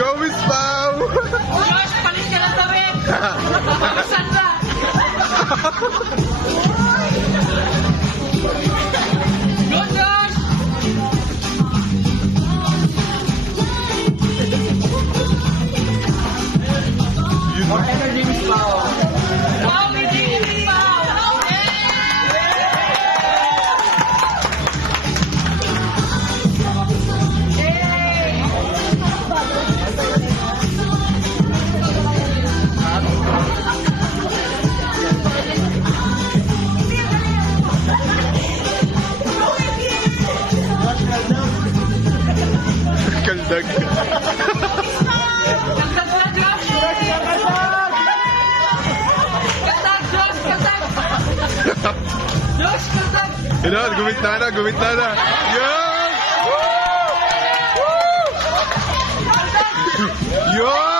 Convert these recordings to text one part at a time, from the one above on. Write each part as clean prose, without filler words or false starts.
Go, Miss Pao! Josh, palit ka ng tawid! Saan ka? Go, Josh! More energy, Miss Pao. Wow, may tingin pa! Kaldag. Kantag na, Josh! Kantag, Josh! Kantag! Josh, kantag! Yun, gumita na, gumita na. Yan! Yan!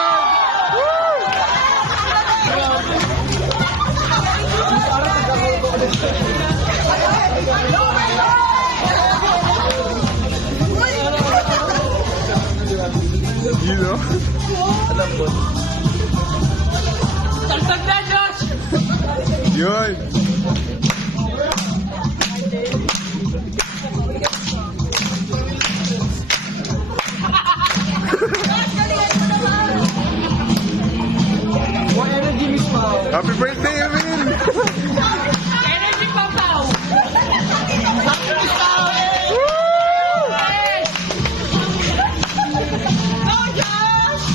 You know? Alam ko. Kantag na, Josh! Yun! More energy, Miss Pao. Happy birthday, Emil! Energy pa, Pao! Go, Josh!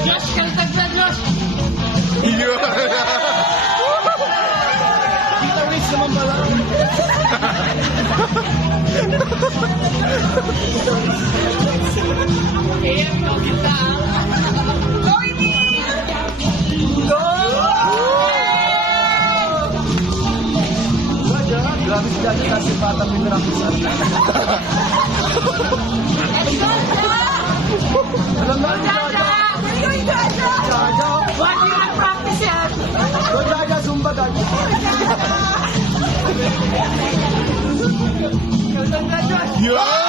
Josh, kantag na, Josh! Yun! Kita Wiz naman pala. AM, no, kita! Go, Emil! Go! Grabe si Daddy kasi bata may practice. Alam na, Jaja! Jaja. Wag niyo mag-practice yan! Go, Jaja, Zumba, Daddy. Kantag na, Josh! Yun!